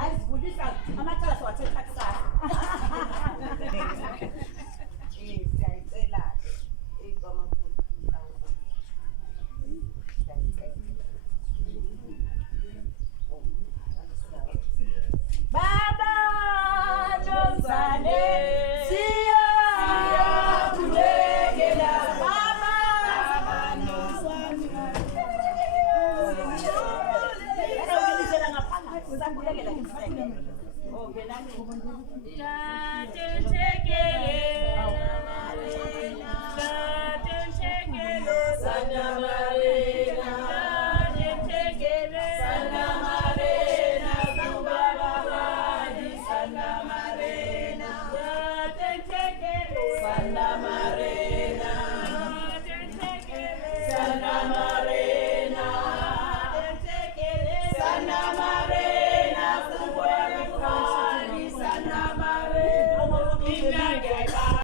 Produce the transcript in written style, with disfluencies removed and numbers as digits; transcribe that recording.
Ayizivulisa amacala siwathetha kusasa. Siyayicela iqomaphela. Baba Nomzane siyakulegela Baba Nomzane ngapha sizakulegela ngiseke. Okay nami